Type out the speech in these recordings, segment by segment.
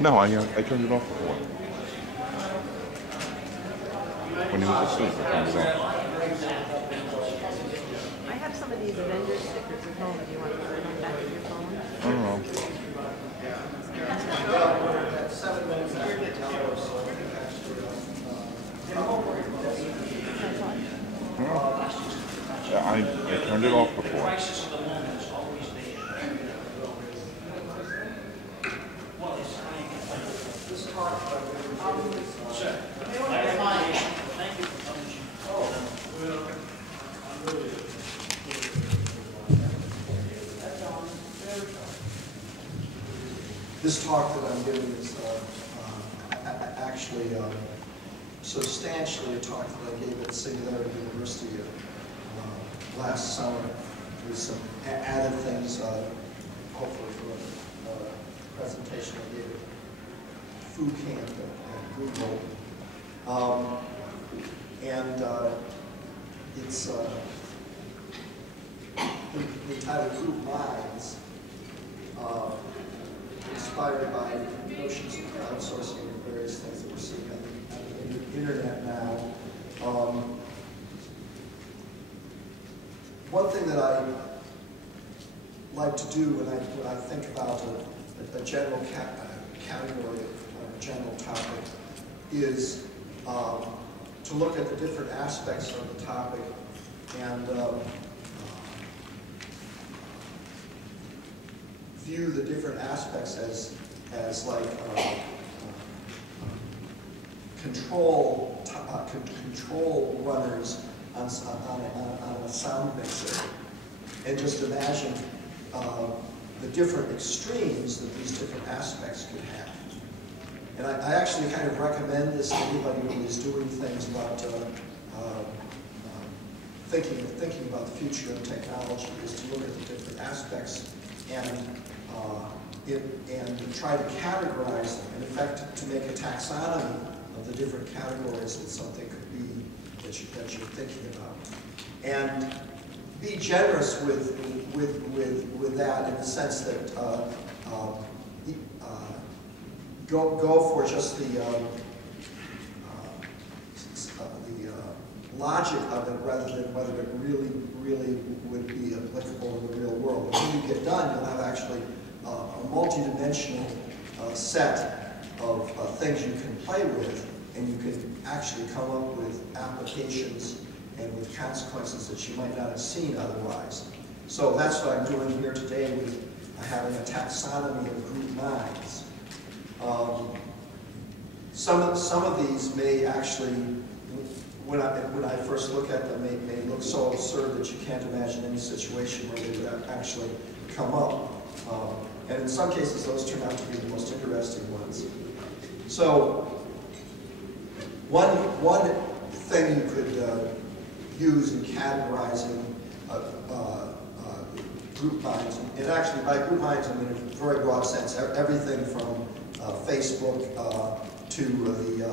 No, I turned it off before. When he was asleep, I turned it off. I have some of these Avengers stickers at home if you want to put them back in your phone. I don't know. Yeah, I turned it off before. This talk that I'm giving is actually substantially a talk that I gave at Singularity University last summer with some added things, hopefully for a presentation I gave at Food Camp at Google. It's the title Group Minds, inspired by notions of crowdsourcing and various things that we're seeing on the internet now. One thing that I like to do when I think about a general category or a general topic is to look at the different aspects of the topic and view the different aspects as like control runners on a sound mixer, and just imagine the different extremes that these different aspects could have. And I actually kind of recommend this to anybody who is doing things about thinking about the future of technology, is to look at the different aspects and try to categorize them, and in fact to make a taxonomy of the different categories that something could be that you're thinking about, and be generous with that in the sense that go for just the logic of it rather than whether it really would be applicable in the real world. But when you get done, you'll have actually a multi-dimensional set of things you can play with, and you can actually come up with applications and with consequences that you might not have seen otherwise. So that's what I'm doing here today with having a taxonomy of group minds. Some of these may actually, when I first look at them, may look so absurd that you can't imagine any situation where they would actually come up. And in some cases, those turn out to be the most interesting ones. So one thing you could use in categorizing group minds, and actually by group minds I mean in a very broad sense, everything from Facebook to the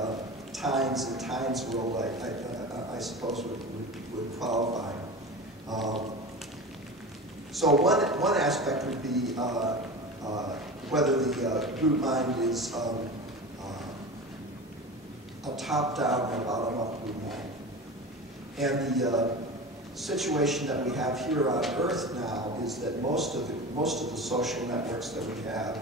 Tines and Tines world, I suppose would qualify. So one aspect would be whether the group mind is a top-down or bottom-up group mind. And the situation that we have here on Earth now is that most of the social networks that we have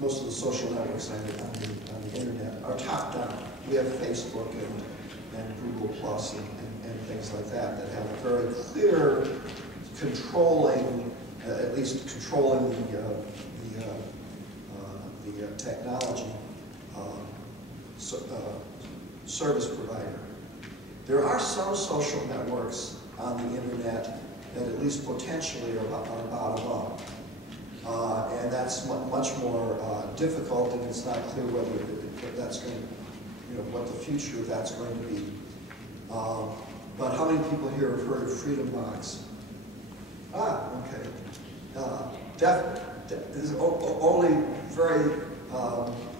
most of the social networks on the internet are top-down. We have Facebook and Google Plus and things like that have a very clear controlling, at least controlling the technology service provider. There are some social networks on the internet that at least potentially are bottom-up. And that's much more difficult, and it's not clear whether that's going to, what the future of that's going to be. But how many people here have heard of Freedom Box? Ah, okay. There's only very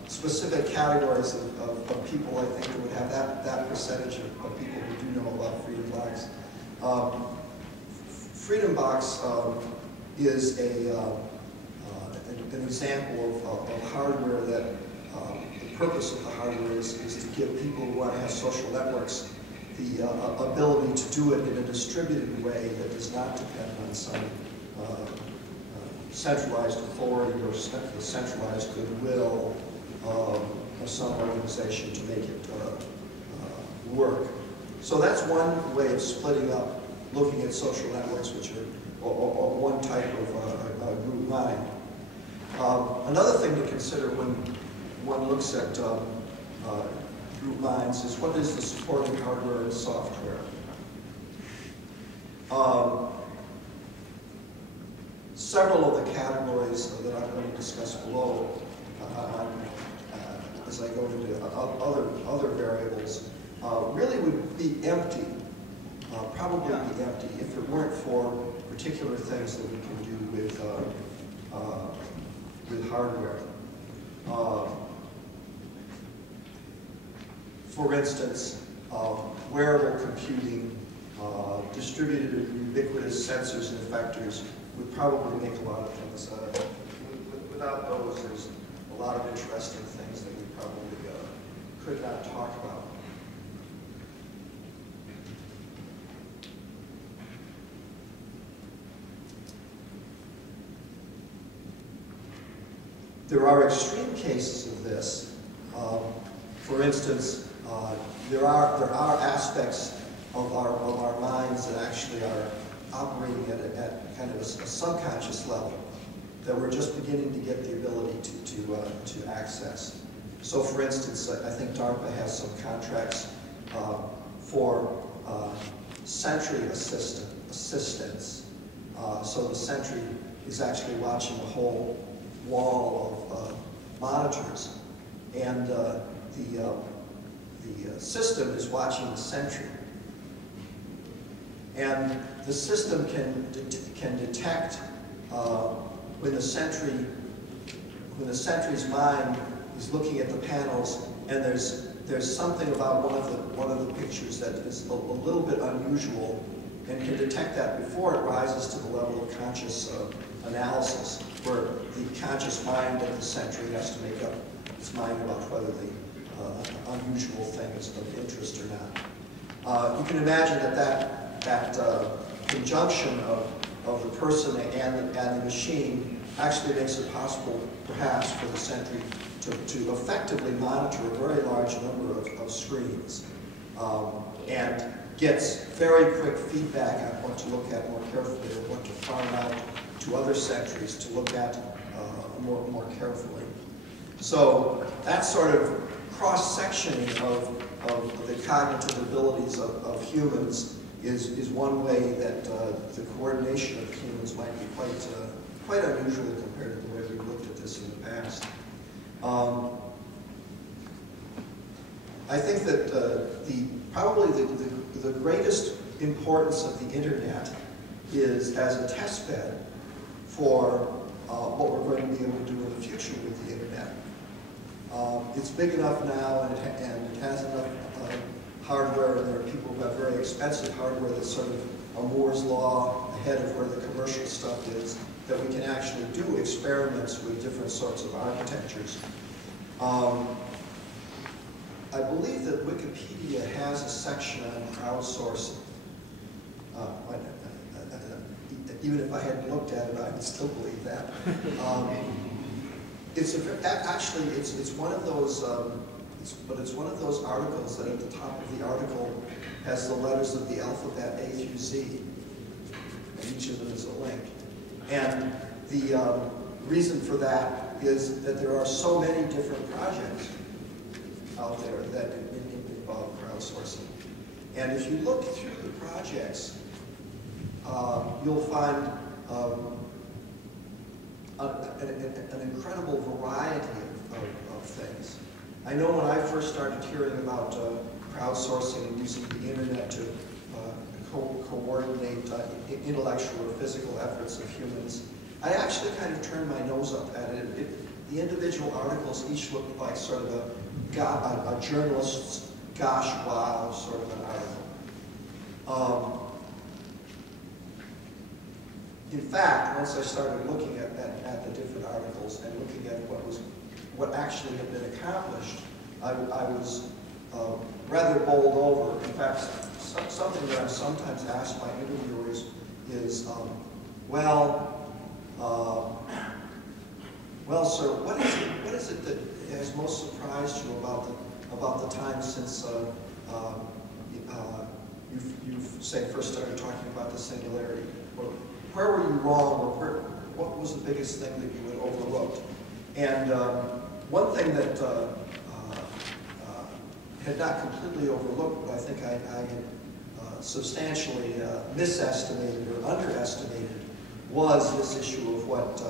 specific categories of people, I think, that would have that percentage of people who do know about Freedom Box. Freedom Box is an example of hardware that the purpose of the hardware is to give people who want to have social networks the ability to do it in a distributed way that does not depend on some centralized authority or centralized goodwill of some organization to make it work. So that's one way of splitting up, looking at social networks, which are or one type of group mind. Another thing to consider when one looks at group minds is what is the supporting hardware and software. Several of the categories that I'm going to discuss below as I go into other variables really would be empty, probably be empty if it weren't for particular things that we can do with hardware. For instance, wearable computing, distributed and ubiquitous sensors and effectors would probably make a lot of things. Without those, there's a lot of interesting things that we probably could not talk about. There are extreme cases of this. For instance, there are aspects of our minds that actually are operating at kind of a subconscious level that we're just beginning to get the ability to access. So, for instance, I think DARPA has some contracts for sentry assistance. So the sentry is actually watching a whole wall of monitors, and the system is watching the sentry. And the system can detect when the sentry's mind is looking at the panels, and there's something about one of the pictures that is a little bit unusual, and can detect that before it rises to the level of conscious analysis, where the conscious mind of the sentry has to make up its mind about whether the unusual thing is of interest or not. You can imagine that conjunction of the person and the machine actually makes it possible, perhaps, for the sentry to effectively monitor a very large number of screens and gets very quick feedback on what to look at more carefully or what to farm out to other sentries to look at more carefully. So that sort of cross-sectioning of the cognitive abilities of humans is one way that the coordination of humans might be quite unusual compared to the way we've looked at this in the past. I think that probably the greatest importance of the internet is as a test bed for what we're going to be able to do in the future with the internet. It's big enough now, and it has enough hardware, and there are people who have very expensive hardware that's sort of a Moore's law ahead of where the commercial stuff is, that we can actually do experiments with different sorts of architectures. I believe that Wikipedia has a section on crowdsourcing. Even if I hadn't looked at it, I would still believe that. Actually, it's one of those. It's one of those articles that at the top of the article has the letters of the alphabet A through Z, and each of them is a link. And the reason for that is that there are so many different projects out there that involve crowdsourcing. And if you look through the projects, you'll find an incredible variety of things. I know when I first started hearing about crowdsourcing and using the internet to coordinate intellectual or physical efforts of humans, I actually kind of turned my nose up at it. The individual articles each looked like sort of a journalist's gosh wow sort of an article. In fact, once I started looking at the different articles and looking at what actually had been accomplished, I was rather bowled over. In fact, something that I'm sometimes asked by interviewers is, well, sir, what is it that has most surprised you about the time since you've say first started talking about the singularity? Or where were you wrong, or what was the biggest thing that you had overlooked? And one thing that had not completely overlooked, but I think I had substantially misestimated or underestimated, was this issue of what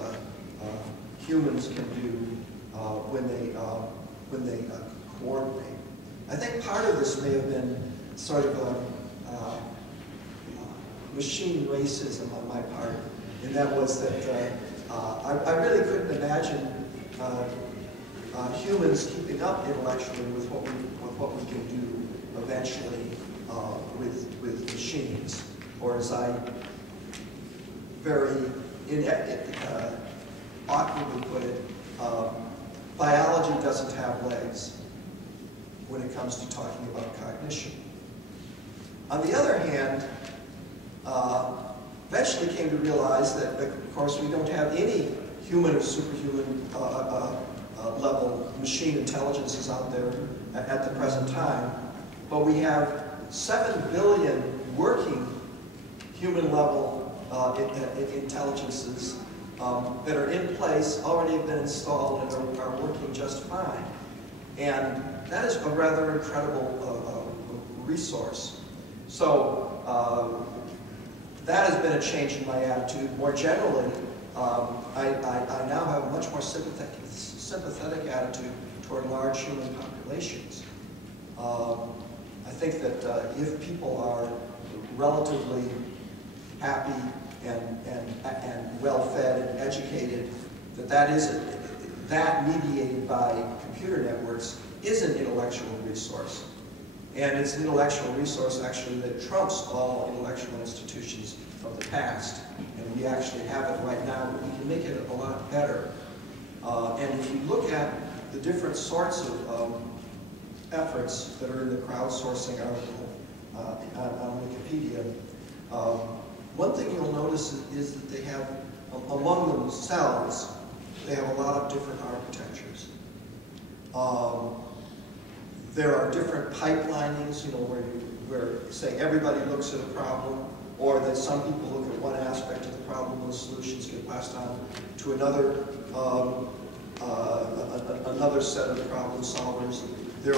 humans can do when they coordinate. I think part of this may have been sort of a machine racism on my part, and that was that I really couldn't imagine humans keeping up intellectually with what we can do eventually with machines, or as I very awkwardly put it, biology doesn't have legs when it comes to talking about cognition. On the other hand, eventually came to realize that, of course, we don't have any human or superhuman level machine intelligences out there at the present time, but we have 7 billion working human level intelligences that are in place, already have been installed, and are working just fine. And that is a rather incredible resource. So that has been a change in my attitude. More generally, I now have a much more sympathetic attitude toward large human populations. I think that if people are relatively happy and well-fed and educated, that mediated by computer networks is an intellectual resource. And it's an intellectual resource, actually, that trumps all intellectual institutions of the past. And we actually have it right now, but we can make it a lot better. And if you look at the different sorts of efforts that are in the crowdsourcing article on Wikipedia, one thing you'll notice is that they have, among themselves, they have a lot of different architectures. There are different pipelinings, where say everybody looks at a problem, or that some people look at one aspect of the problem and the solutions get passed on to another set of problem solvers. There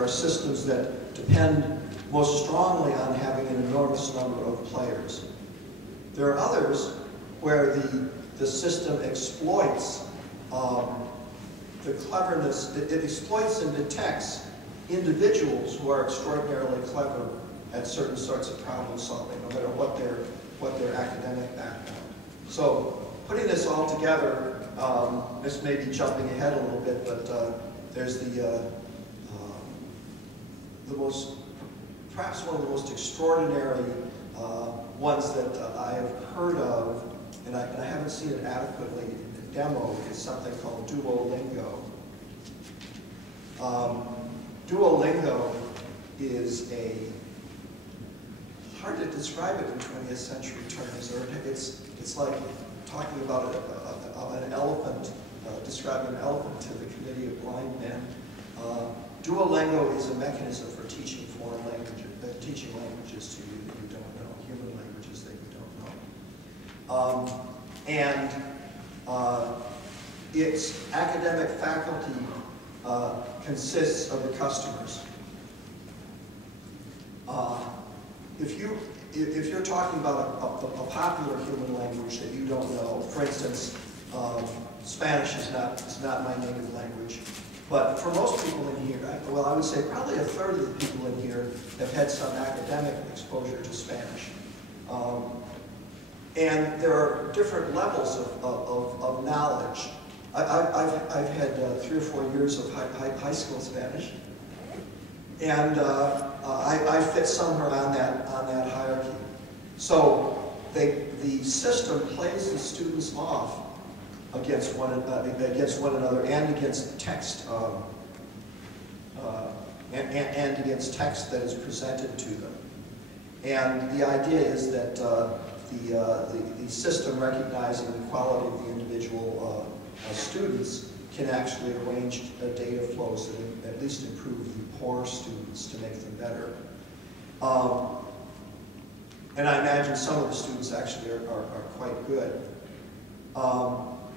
are systems that depend most strongly on having an enormous number of players. There are others where the system exploits the cleverness, it exploits and detects individuals who are extraordinarily clever at certain sorts of problem solving, no matter what their academic background. So putting this all together, this may be jumping ahead a little bit, but there's perhaps one of the most extraordinary ones that I have heard of, and I haven't seen it adequately demoed, is something called Duolingo. Duolingo is hard to describe it in 20th century terms. It's like talking about an elephant, describing an elephant to the Committee of Blind Men. Duolingo is a mechanism for teaching foreign languages, teaching languages to you that you don't know, human languages that you don't know. Its academic faculty consists of the customers. If you're talking about a popular human language that you don't know, for instance, Spanish is not my native language, but for most people in here, well, I would say probably a third of the people in here have had some academic exposure to Spanish. And there are different levels of knowledge. I've had 3 or 4 years of high school Spanish, and I fit somewhere on that hierarchy. So the system plays the students off against one another and against text and against text that is presented to them. And the idea is that the system, recognizing the quality of the individual students, can actually arrange data flows that at least improve the poor students to make them better. And I imagine some of the students actually are quite good.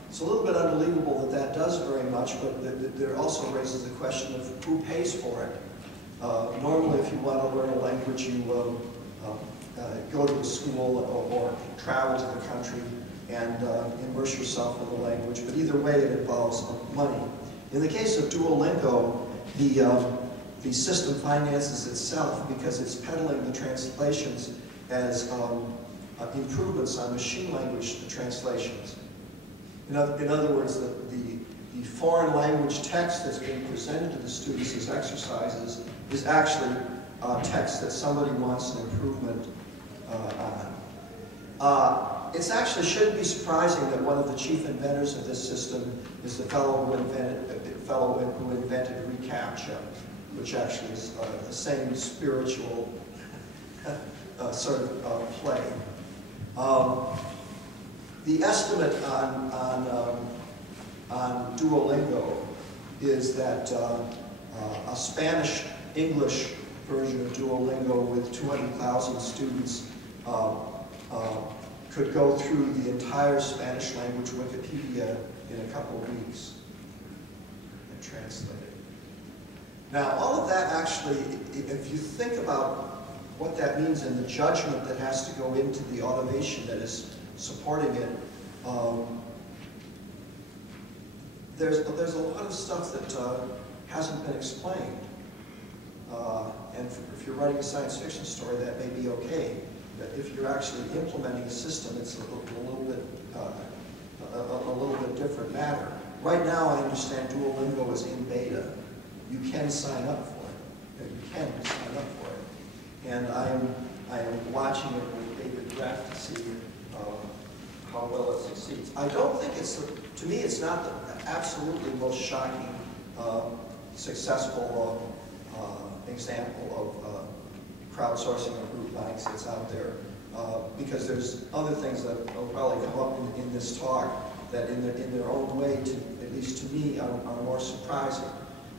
It's a little bit unbelievable that that does very much, but there also raises the question of who pays for it. Normally, if you want to learn a language, you go to a school or travel to the country and immerse yourself in the language, but either way it involves money. In the case of Duolingo, the system finances itself because it's peddling the translations as improvements on machine language translations. In other words, the foreign language text that's being presented to the students as exercises is actually text that somebody wants an improvement on. It actually shouldn't be surprising that one of the chief inventors of this system is the fellow who invented reCAPTCHA, which actually is the same spiritual sort of play. The estimate on Duolingo is that a Spanish-English version of Duolingo with 200,000 students could go through the entire Spanish language Wikipedia in a couple of weeks and translate it. Now, all of that actually, if you think about what that means and the judgment that has to go into the automation that is supporting it, there's a lot of stuff that hasn't been explained. And if you're writing a science fiction story, that may be okay. But if you're actually implementing a system, it's a little bit different matter. Right now, I understand Duolingo is in beta. You can sign up for it. You can sign up for it. And I am watching it with bated breath to see how well it succeeds. I don't think to me, it's not the absolutely most shocking, successful example of crowdsourcing or group buying that's out there, because there's other things that will probably come up in this talk that in their own way, at least to me, are more surprising.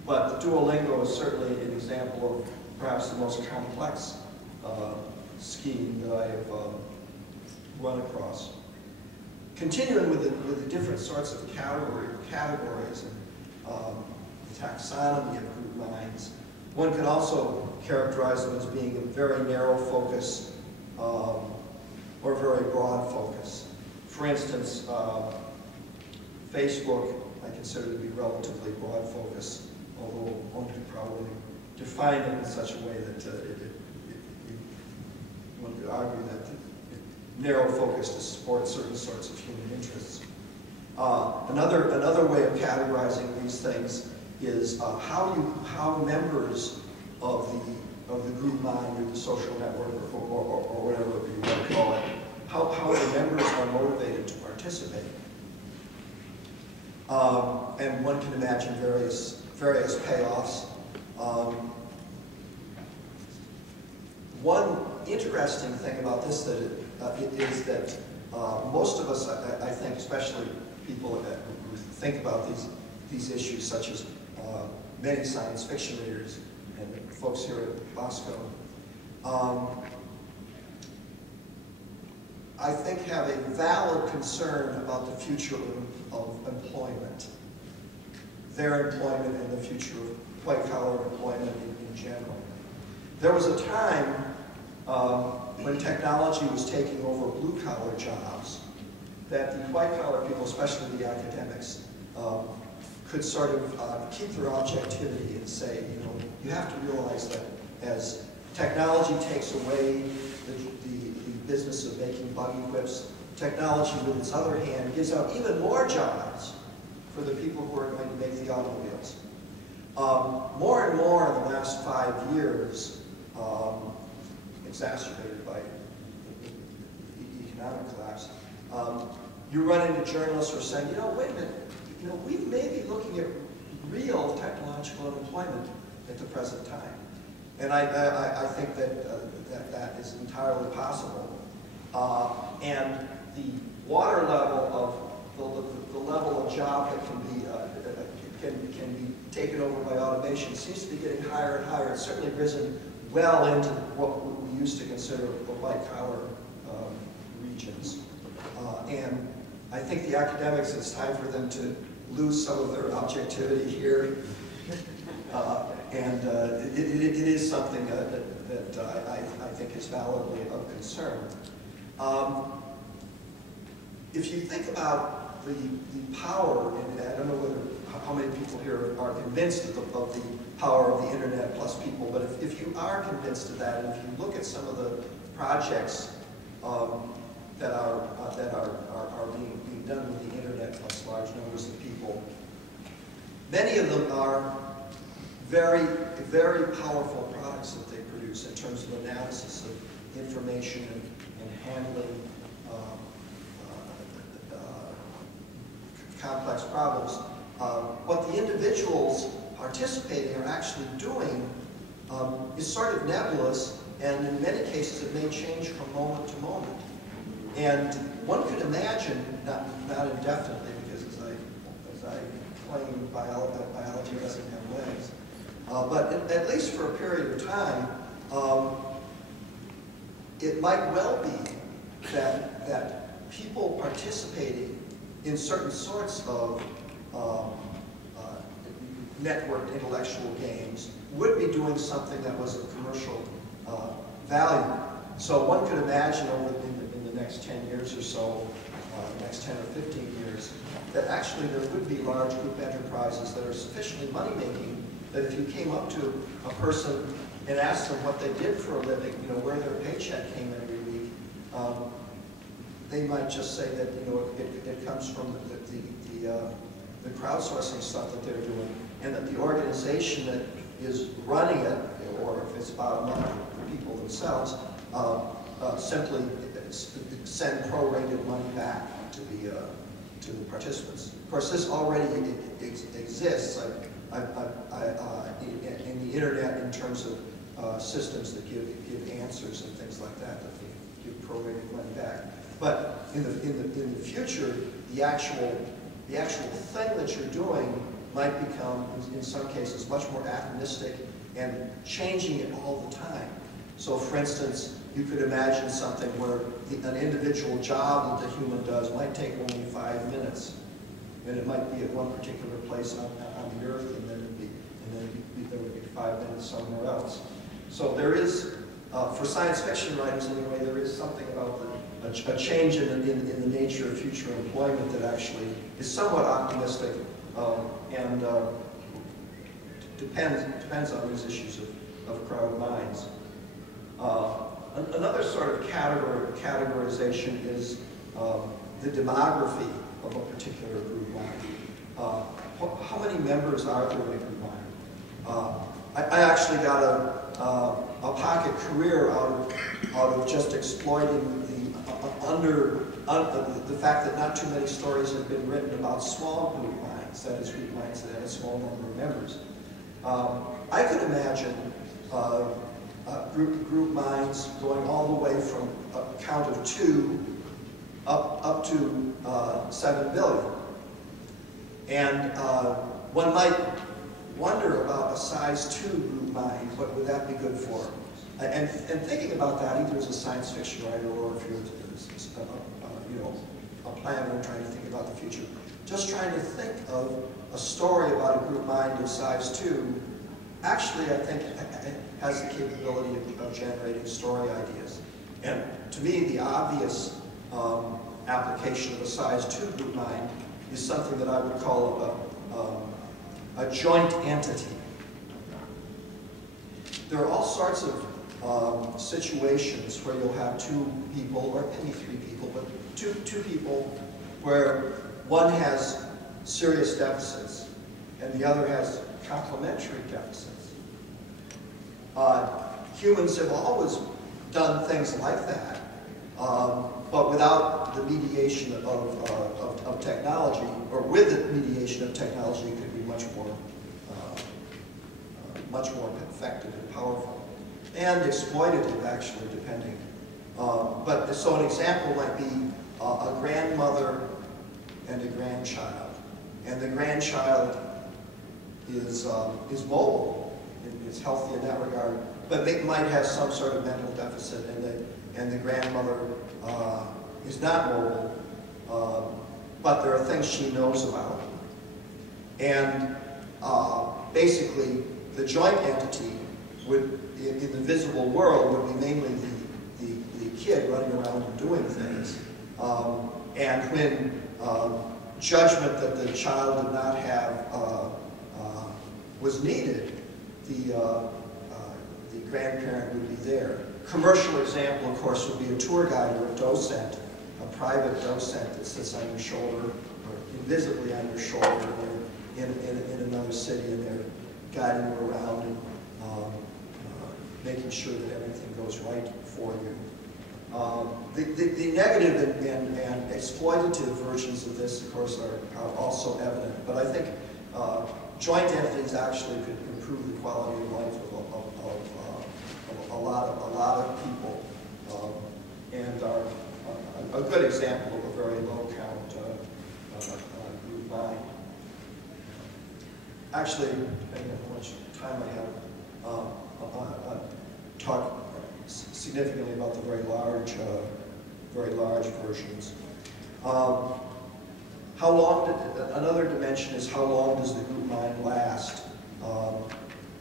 But Duolingo is certainly an example of perhaps the most complex scheme that I have run across. Continuing with the different sorts of categories and the taxonomy of group minds, one can also characterize them as being a very narrow focus or very broad focus. For instance, Facebook I consider to be relatively broad focus, although one could probably define it in such a way that one could argue that narrow focus to support certain sorts of human interests. Another way of categorizing these things is how members of the group mind or the social network or whatever you want to call it, how the members are motivated to participate. And one can imagine various payoffs. One interesting thing about this is that most of us, I think, especially people who think about these issues, such as many science fiction readers and folks here at Boskone, I think have a valid concern about the future of employment, their employment and the future of white-collar employment in general. There was a time when technology was taking over blue-collar jobs that the white-collar people, especially the academics, could sort of keep their objectivity and say, you know, you have to realize that as technology takes away the business of making buggy whips, technology, with its other hand, gives out even more jobs for the people who are going to make the automobiles. More and more in the last 5 years, exacerbated by economic collapse, you run into journalists who are saying, wait a minute, we may be looking at real technological unemployment at the present time. And I think that that is entirely possible. And the water level of the level of job that can be taken over by automation seems to be getting higher and higher. It's certainly risen well into what we used to consider the white collar regions. And I think the academics, it's time for them to lose some of their objectivity here. And it is something that I think is validly of concern. If you think about the power, and I don't know how many people here are convinced of the power of the internet plus people, but if you are convinced of that, and if you look at some of the projects that are being done with the internet plus large numbers of people, many of them are very, very powerful products that they produce in terms of analysis of information and handling complex problems. What the individuals participating are actually doing is sort of nebulous, and in many cases it may change from moment to moment. And one could imagine, not indefinitely, because as I claim, biology doesn't have legs, but at least for a period of time, it might well be that people participating in certain sorts of networked intellectual games would be doing something that was of commercial value. So one could imagine in the next 10 years or so, next 10 or 15 years, that actually there would be large group enterprises that are sufficiently money-making that if you came up to a person and asked them what they did for a living, where their paycheck came every week, they might just say that it comes from the crowdsourcing stuff that they're doing, and that the organization that is running it, or if it's bottom up for people themselves, simply send prorated money back to the participants. Of course, this already exists in the internet in terms of systems that give answers and things like that they give prorated money back. But in the future, the actual thing that you're doing might become, in some cases, much more atomistic and changing it all the time. So, for instance, you could imagine something where an individual job that the human does might take only 5 minutes, and it might be at one particular place on the earth, and then there would be 5 minutes somewhere else. So there is, for science fiction writers anyway, there is something about a change in the nature of future employment that actually is somewhat optimistic and depends on these issues of crowd minds. Another sort of categorization is the demography of a particular group mind. How many members are there in a group mind? I actually got a pocket career out of just exploiting the fact that not too many stories have been written about small group minds, that is, group minds that have a small number of members. I could imagine group minds going all the way from a count of 2 up to 7 billion. And one might wonder about a size 2 group mind, what would that be good for? And thinking about that, either as a science fiction writer or if you're a planner trying to think about the future, just trying to think of a story about a group mind of size 2, actually I think has the capability of generating story ideas. And to me, the obvious application of a size 2 group mind is something that I would call a joint entity. There are all sorts of situations where you'll have 2 people, or maybe 3 people, but two people where one has serious deficits, and the other has complementary deficits. Humans have always done things like that, but without the mediation of technology, or with the mediation of technology, it could be much more effective and powerful, and exploitative, actually, depending. So an example might be a grandmother and a grandchild, and the grandchild is mobile, is healthy in that regard, but might have some sort of mental deficit, and the grandmother is not mobile, but there are things she knows about. And basically, the joint entity would, in the visible world, would be mainly the kid running around and doing things. And when judgment that the child did not have was needed, the grandparent would be there. Commercial example, of course, would be a tour guide or a docent, a private docent that sits on your shoulder, or invisibly on your shoulder, in another city, and they're guiding you around and making sure that everything goes right for you. The negative and exploitative versions of this, of course, are also evident, but I think joint entities actually could improve the quality of life of a lot of people, and are a good example of a very low count group mind. Actually, I don't know how much time I have. Talk significantly about the very large versions. How long? Another dimension is how long does the group mind last?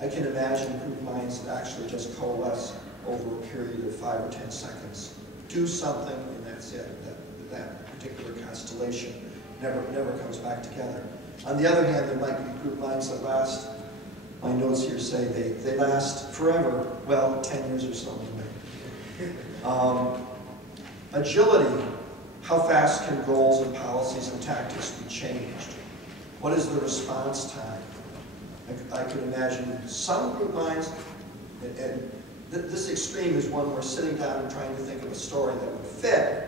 I can imagine group minds that actually just coalesce over a period of 5 or 10 seconds. Do something, and that's it. That particular constellation never comes back together. On the other hand, there might be group minds that last. My notes here say they last forever. Well, 10 years or so anyway. Agility. How fast can goals and policies and tactics be changed? What is the response time? I could imagine some group minds, and this extreme is one where sitting down and trying to think of a story that would fit,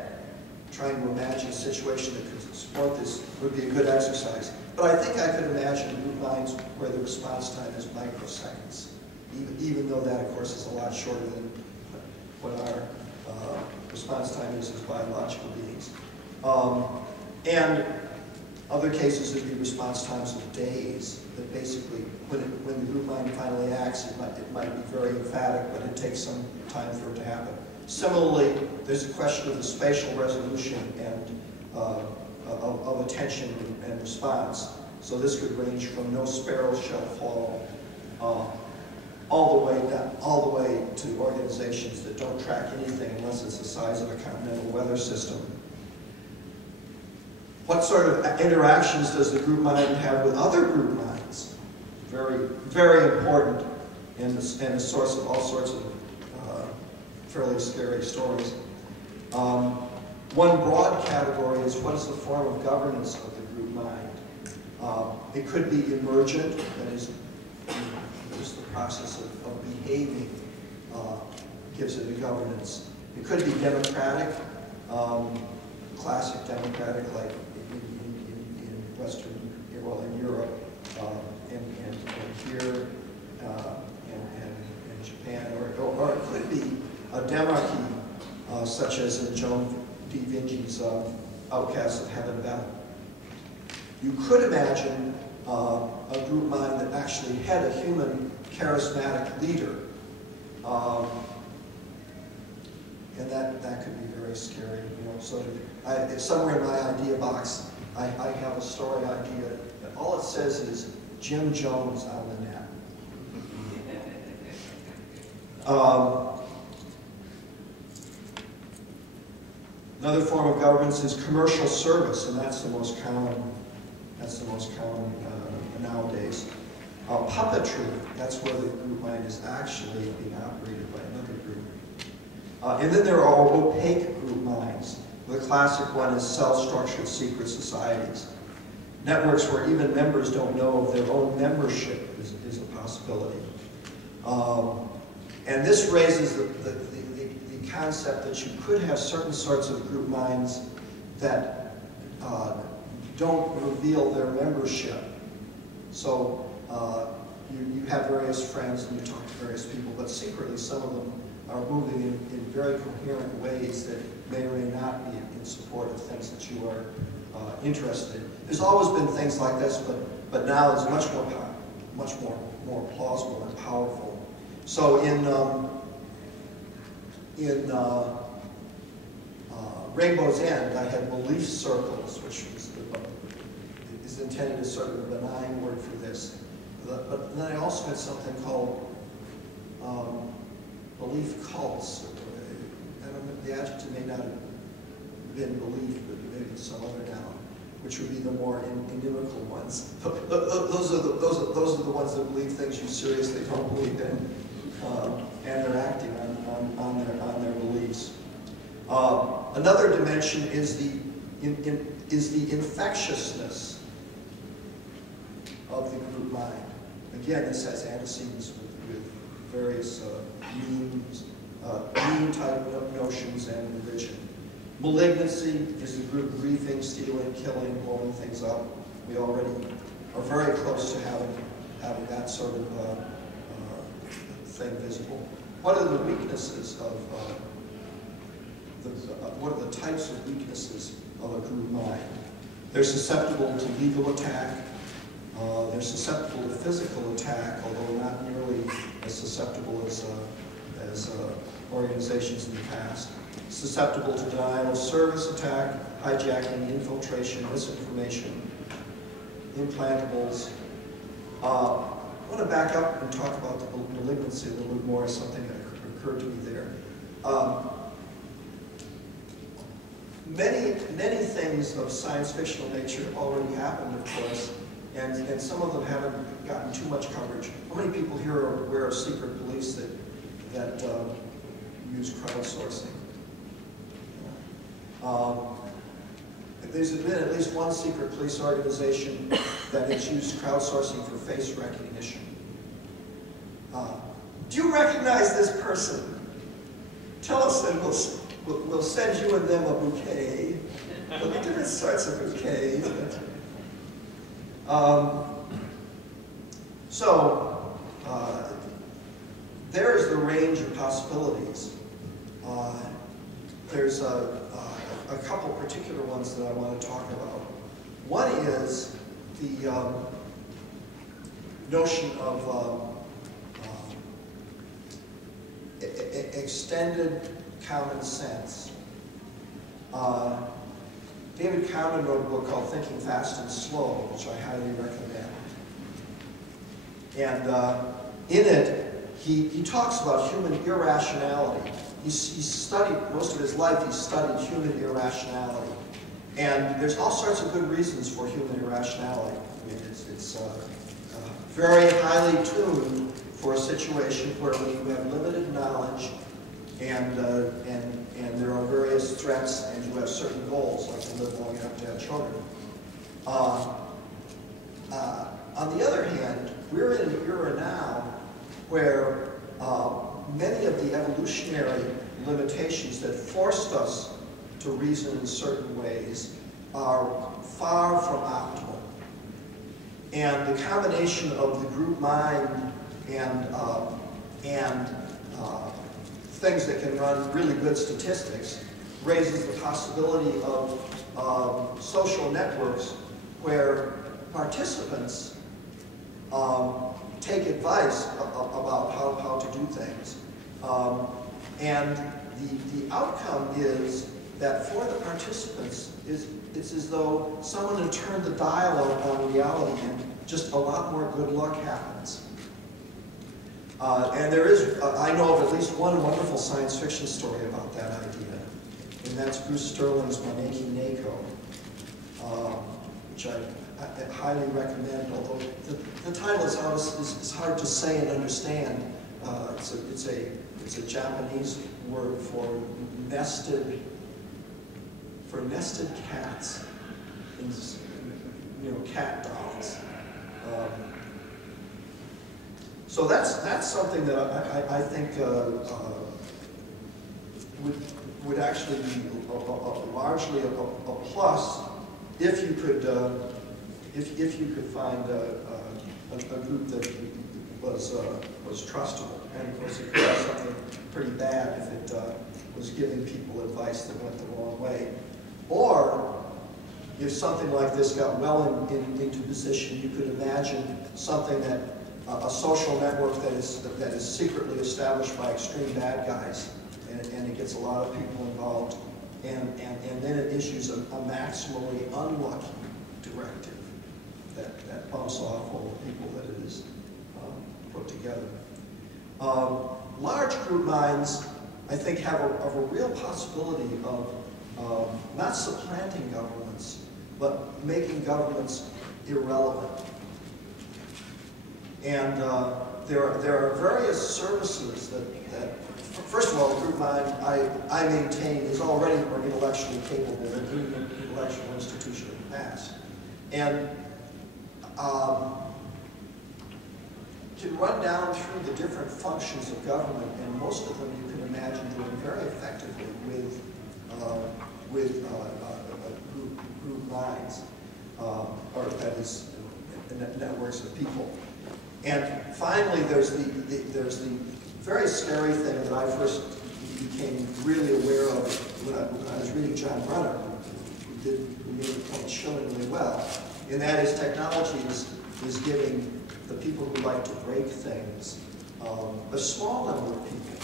trying to imagine a situation that could support this would be a good exercise. But I think I could imagine group minds where the response time is microseconds, even though that, of course, is a lot shorter than what our response time is as biological beings. And other cases would be response times of days, that basically, when the group mind finally acts, it might be very emphatic, but it takes some time for it to happen. Similarly, there's a question of the spatial resolution and of attention and response. So this could range from no sparrow shall fall all the way to organizations that don't track anything unless it's the size of a continental weather system. What sort of interactions does the group mind have with other group minds? Very, very important, and a source of all sorts of fairly scary stories. One broad category is what is the form of governance of the group mind? It could be emergent, that is just the process of behaving gives it a governance. It could be democratic, classic democratic, like in Western, well, in Europe, and here, and Japan, or it could be a demarchy, such as in Vernor Vinge's Outcasts of Heaven Valley. You could imagine a group mind that actually had a human charismatic leader, and that could be very scary. You know, so somewhere in my idea box, I have a story idea, and all it says is Jim Jones on the net. Another form of governance is commercial service, and that's the most common. Nowadays. Puppetry, that's where the group mind is actually being operated by another group. And then there are opaque group minds. The classic one is self-structured secret societies. Networks where even members don't know of their own membership is a possibility. And this raises the concept that you could have certain sorts of group minds that don't reveal their membership. So you have various friends and you talk to various people, but secretly some of them are moving in very coherent ways that may or may not be in support of things that you are interested in. There's always been things like this, but now it's much more plausible and powerful. So in Rainbow's End, I had belief circles, which is intended as sort of a benign word for this. But then I also had something called belief cults. I don't know, the adjective may not have been belief, but maybe it's some other noun, which would be the more inimical ones. Those are the ones that believe things you seriously don't believe in, and they're acting on their beliefs. Another dimension is the infectiousness of the group mind. Again, this has antecedents with various meme-type notions and religion. Malignancy is the group griefing, stealing, killing, blowing things up. We already are very close to having that sort of thing visible. What are the weaknesses of what are the types of weaknesses of a group mind? They're susceptible to legal attack. They're susceptible to physical attack, although not nearly as susceptible as organizations in the past. Susceptible to denial of service attack, hijacking, infiltration, misinformation, implantables. I want to back up and talk about the malignancy a little bit more as something that occurred to me there. Many things of science fictional nature already happened, of course, and some of them haven't gotten too much coverage. How many people here are aware of secret police that use crowdsourcing? There's been at least one secret police organization that has used crowdsourcing for face recognition. Do you recognize this person? Tell us and we'll send you and them a bouquet. There'll be different sorts of bouquets. There is the range of possibilities. There's a couple particular ones that I want to talk about. One is the notion of extended common sense. David Condon wrote a book called Thinking Fast and Slow, which I highly recommend. And in it, he talks about human irrationality. He's studied, most of his life, he's studied human irrationality. And there's all sorts of good reasons for human irrationality. I mean, it's very highly tuned for a situation where when you have limited knowledge and there are various threats and you have certain goals, like to live long enough to have children. On the other hand, we're in an era now where many of the evolutionary limitations that forced us to reason in certain ways are far from optimal. And the combination of the group mind and things that can run really good statistics raises the possibility of social networks where participants take advice about how to do things. And the outcome is that for the participants, it's as though someone had turned the dial on reality and just a lot more good luck happens. And there is, I know of at least one wonderful science fiction story about that idea, and that's Bruce Sterling's Maneki Neko, which I highly recommend, although the title is hard to say and understand. It's a Japanese word for nested cats. cat dolls. So that's something that I think would actually be largely a plus if you could find a group that was trustable. And of course, it could be something pretty bad if it was giving people advice that went the wrong way, or if something like this got well into position, you could imagine something that a social network that is secretly established by extreme bad guys, and it gets a lot of people involved, and then it issues a maximally unlucky directive that bumps off all the people that it is put together. Large group minds, I think, have a real possibility of not supplanting governments, but making governments irrelevant. And there are various services that first of all, the group mind I maintain is already more intellectually capable than any intellectual institution in the past. And can run down through the different functions of government, and most of them you can imagine doing very effectively with group minds, or that is networks of people. And finally, there's the very scary thing that I first became really aware of when I was reading John Brenner, who made the point chillingly well, and that is technology is giving the people who like to break things, a small number of people,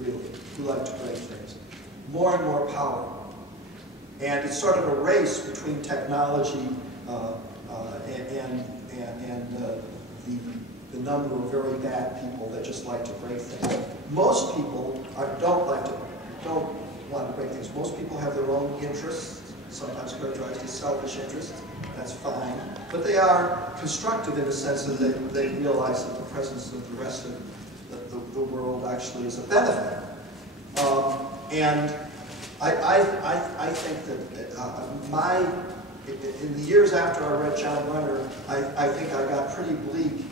really, who like to break things, more and more power. And it's sort of a race between technology and the number of very bad people that just like to break things. Most people don't want to break things. Most people have their own interests, sometimes characterized as selfish interests. That's fine. But they are constructive in the sense that they realize that the presence of the rest of the world actually is a benefit. And I think that in the years after I read John Brenner, I think I got pretty bleak,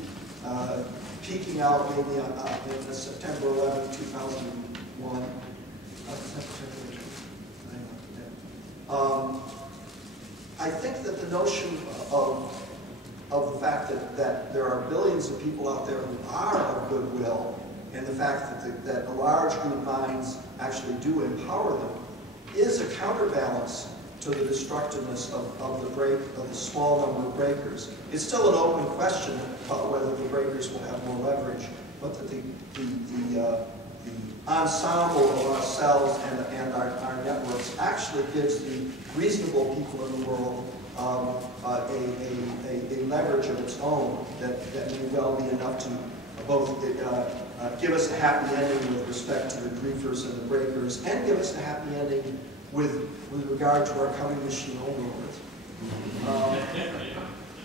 peaking out maybe in September 11, 2001. I think that the notion of the fact that there are billions of people out there who are of goodwill, and the fact that the large group minds actually do empower them, is a counterbalance to the destructiveness of the small number of breakers. It's still an open question about whether the breakers will have more leverage, but that the ensemble of ourselves and our networks actually gives the reasonable people in the world a leverage of its own that may well be enough to both give us a happy ending with respect to the griefers and the breakers, and give us a happy ending with regard to our coming machine overlords.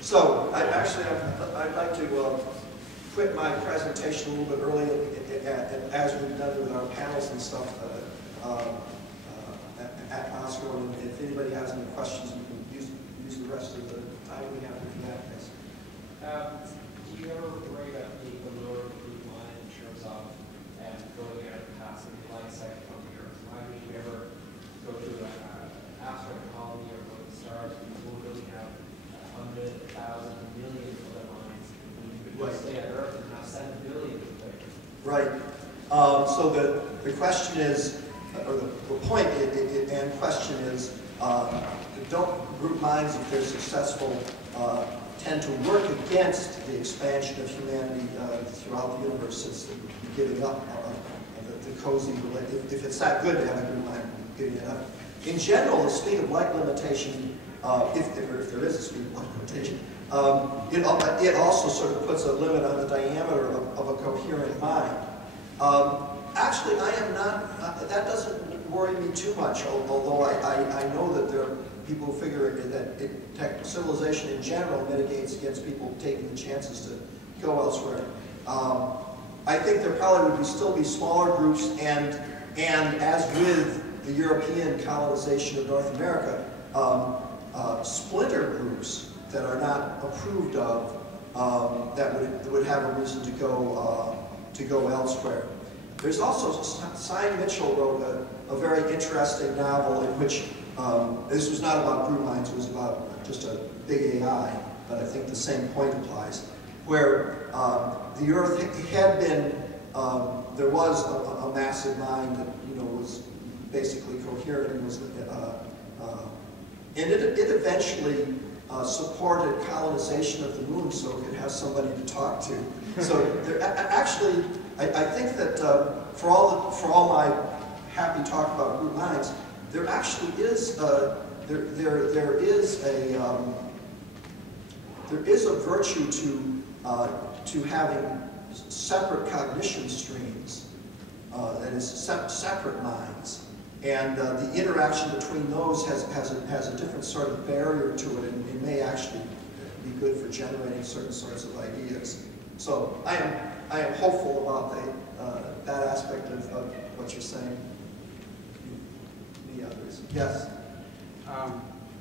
So I'd like to quit my presentation a little bit early, as we've done with our panels and stuff at Oscar. And if anybody has any questions, we can use the rest of the time we have to do that. Yes. Do you ever break up the lower group line in terms of going out past the light cycle from the Earth? Why would you ever go to an asteroid colony or go to the stars? People really have 100,000, million of their lines. You could just stay on Earth and have 7 billion of them. Right. So the question is, or the point and question is, don't group minds, if they're successful, tend to work against the expansion of humanity throughout the universe, since they're giving up the cozy, if it's that good to have a group mind, giving it up. In general, the speed of light limitation, if there is a speed of light limitation, it also sort of puts a limit on the diameter of a coherent mind. Actually, I am not, that doesn't worry me too much, although I know that there are people who figure that civilization in general mitigates against people taking the chances to go elsewhere. I think there probably would still be smaller groups, and as with the European colonization of North America, splinter groups that are not approved of that would have a reason to go elsewhere. There's also, Cy Mitchell wrote a very interesting novel in which, this was not about group minds, it was about just a big AI, but I think the same point applies, where the Earth had been, there was a massive mind that, you know, was basically coherent and was, and it eventually supported colonization of the moon so it could have somebody to talk to. So there, actually, I think that for all my happy talk about group minds, there actually is there is a virtue to having separate cognition streams, that is separate minds, and the interaction between those has a different sort of barrier to it, and it may actually be good for generating certain sorts of ideas. So I am hopeful about that aspect of what you're saying. Any others? Yes.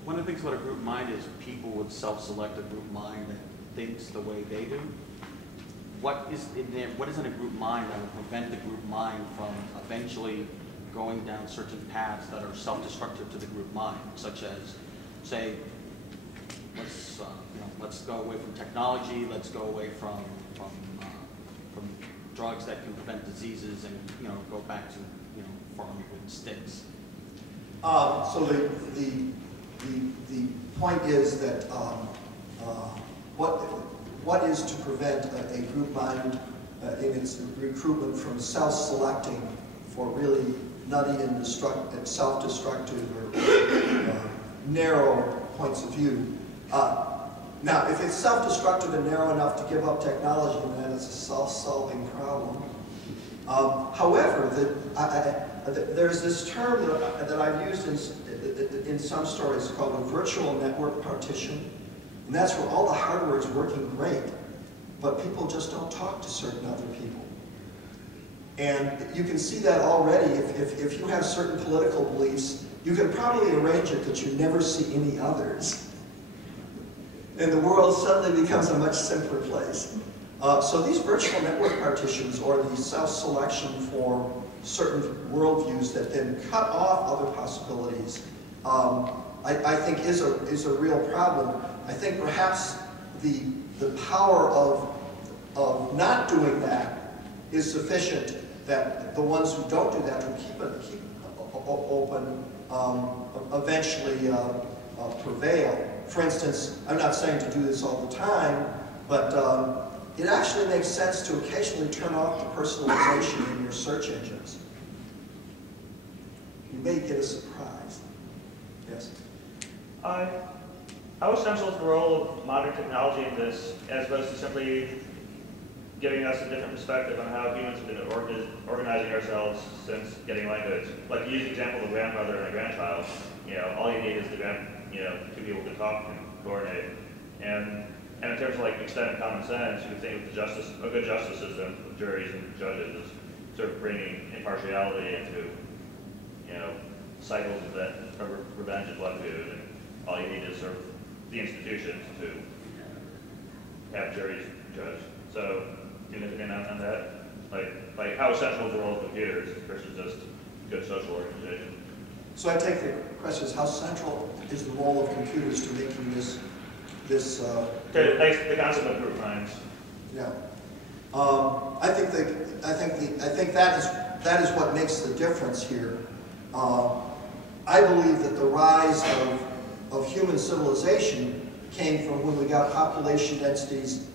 One of the things about a group mind is people would self-select a group mind that thinks the way they do. What is in a group mind that would prevent the group mind from eventually going down certain paths that are self-destructive to the group mind, such as, say, let's go away from technology, let's go away from drugs that can prevent diseases, and go back to farming with sticks. So the point is that what is to prevent a group mind in its recruitment from self-selecting for really nutty and self-destructive or narrow points of view? Now, if it's self-destructive and narrow enough to give up technology, then it's a self-solving problem. However, there's this term that I've used in some stories called a virtual network partition. And that's where all the hardware is working great, but people just don't talk to certain other people. And you can see that already. If you have certain political beliefs, you can probably arrange it that you never see any others. And the world suddenly becomes a much simpler place. So these virtual network partitions, or the self-selection for certain worldviews that then cut off other possibilities, I think is a real problem. I think perhaps the power of not doing that is sufficient, that the ones who don't do that, who keep open, eventually prevail. For instance, I'm not saying to do this all the time, but it actually makes sense to occasionally turn off the personalization in your search engines. You may get a surprise. Yes? How essential is the role of modern technology in this, as opposed to simply giving us a different perspective on how humans have been organizing ourselves since getting language? Like, you use the example of a grandmother and a grandchild. All you need is two people to talk and coordinate. And in terms of like extended common sense, you would think with a good justice system, with juries and judges, is sort of bringing impartiality into, cycles of revenge and bloodfeud, and all you need is sort of the institutions to have juries judge. So, do you think on that? Like how essential is the role of computers versus just good social organization? So I take the question is, how central is the role of computers to making this the concept of group minds. Yeah, I think that is what makes the difference here. I believe that the rise of human civilization came from when we got population densities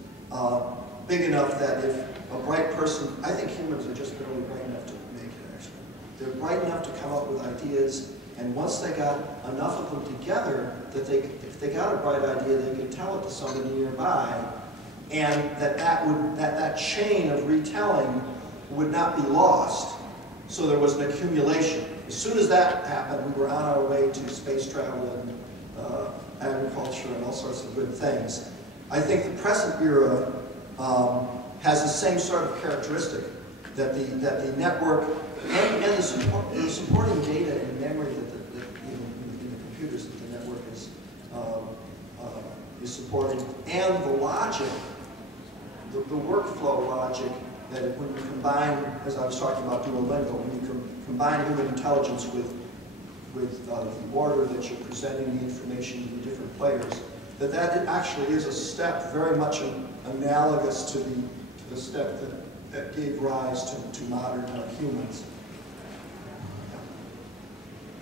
big enough that if a bright person, I think humans are just barely bright enough to make it, actually. They're bright enough to come up with ideas, and once they got enough of them together, that if they got a bright idea, they could tell it to somebody nearby, and that chain of retelling would not be lost. So there was an accumulation. As soon as that happened, we were on our way to space travel and agriculture and all sorts of good things. I think the present era has the same sort of characteristic, that the network and the supporting data and memory that in the computers that the network is is supporting, and the logic, the workflow logic that when you combine, as I was talking about Duolingo, when you combine human intelligence with the order that you're presenting the information to the different players, that actually is a step very much analogous to the step that gave rise to modern humans.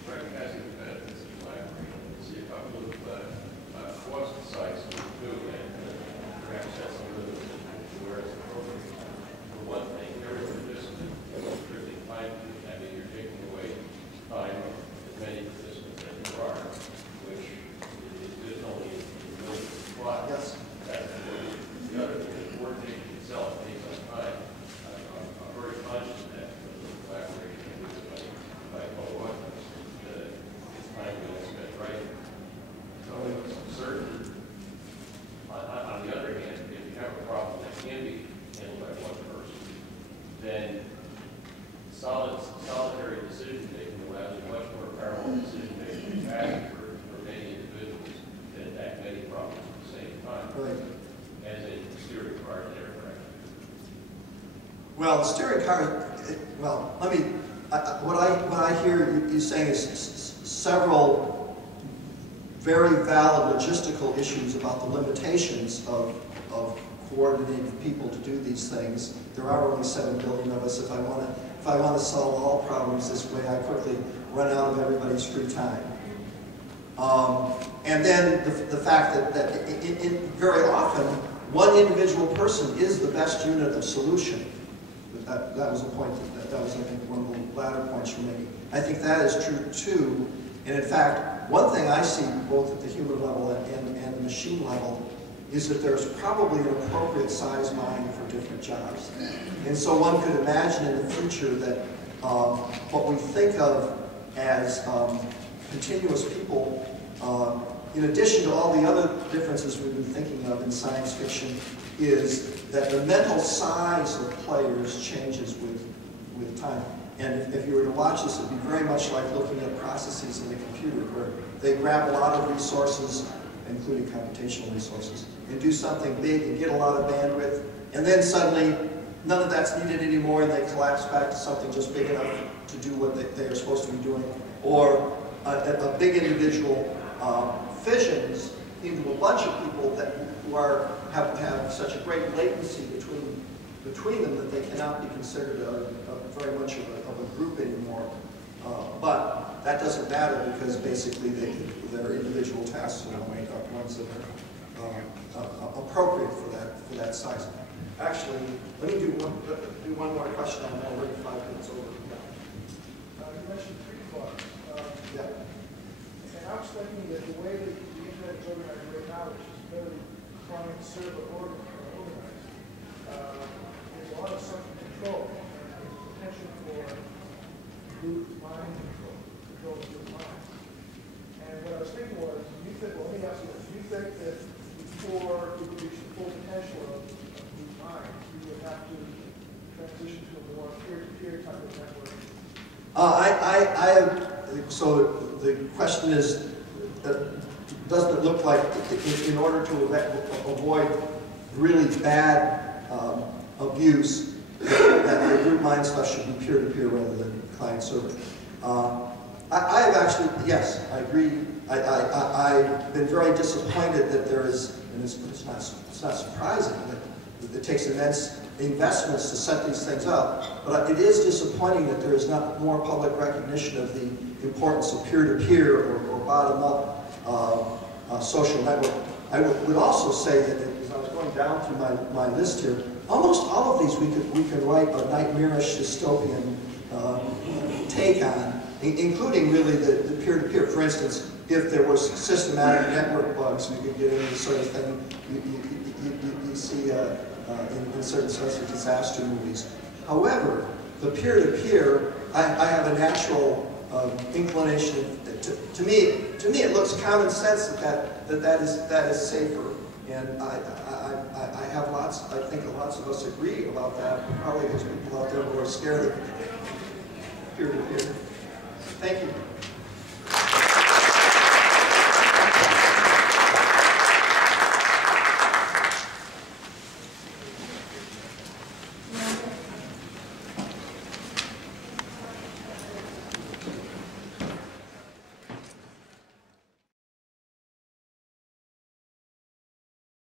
Recognizing the benefits of collaborating, see a couple of cost sites to do, and perhaps that's a little bit where it's appropriate. For one thing, every participant is strictly time. I mean, you're taking away time of as many participants as there are, which is only in millions of plots. Yes. That's the other thing, the coordination itself takes on time. I'm very conscious of that, because of collaboration by co-authors. It's time to spend right. So it's certain. On the other hand, if you have a problem that can be handled by one person, then solitary decision making allows you much more parallel decision making capacity for many individuals that attack many problems at the same time. Right. As a steering car in an aircraft. Well, the steering car, well, let me, what I hear you saying is several very valid logistical issues about the limitations of coordinating people to do these things. There are only 7 billion of us. If I want to solve all problems this way, I quickly run out of everybody's free time. And then the fact that very often, one individual person is the best unit of solution. That was a point that was, I think, one of the latter points you're making. I think that is true too. And in fact, one thing I see both at the human level and the machine level is that there's probably an appropriate size mind for different jobs. And so one could imagine in the future that what we think of as continuous people, in addition to all the other differences we've been thinking of in science fiction, is that the mental size of players changes with time. And if you were to watch this, it would be very much like looking at processes in a computer, where they grab a lot of resources, including computational resources, and do something big and get a lot of bandwidth, and then suddenly none of that's needed anymore, and they collapse back to something just big enough to do what they are supposed to be doing. Or a big individual fissions into a bunch of people who have such a great latency between them that they cannot be considered very much of a group anymore. But that doesn't matter, because basically their individual tasks are ones that are appropriate for that size. Actually, let me do one more question. I'm already 5 minutes over. You mentioned 3 clocks. Yeah. And I was thinking that the way that the internet is organized right now, which is very client-server organized, there's a lot of central control. And there's potential for group mind control of group mind. And what I was thinking was, let me ask you this, do you think that before we reach the full potential of group mind, we would have to transition to a more peer-to-peer type of network? So the question is, doesn't it look like in order to avoid really bad abuse, that the group mind stuff should be peer-to-peer rather than client-server? I have actually, yes, I agree. I've been very disappointed that there is, and it's not surprising that it takes immense investments to set these things up, but it is disappointing that there is not more public recognition of the importance of peer-to-peer or bottom-up social network. I would also say that as I was going down through my list here, almost all of these we could write a nightmarish dystopian take on, including really the peer-to-peer. For instance, if there was systematic network bugs, we could get into the sort of thing you see in certain sorts of disaster movies. However, the peer-to-peer, I have a natural inclination. To me, it looks common sense that is safer, and I have lots. I think lots of us agree about that. Probably there's people out there who are scared of peer-to-peer.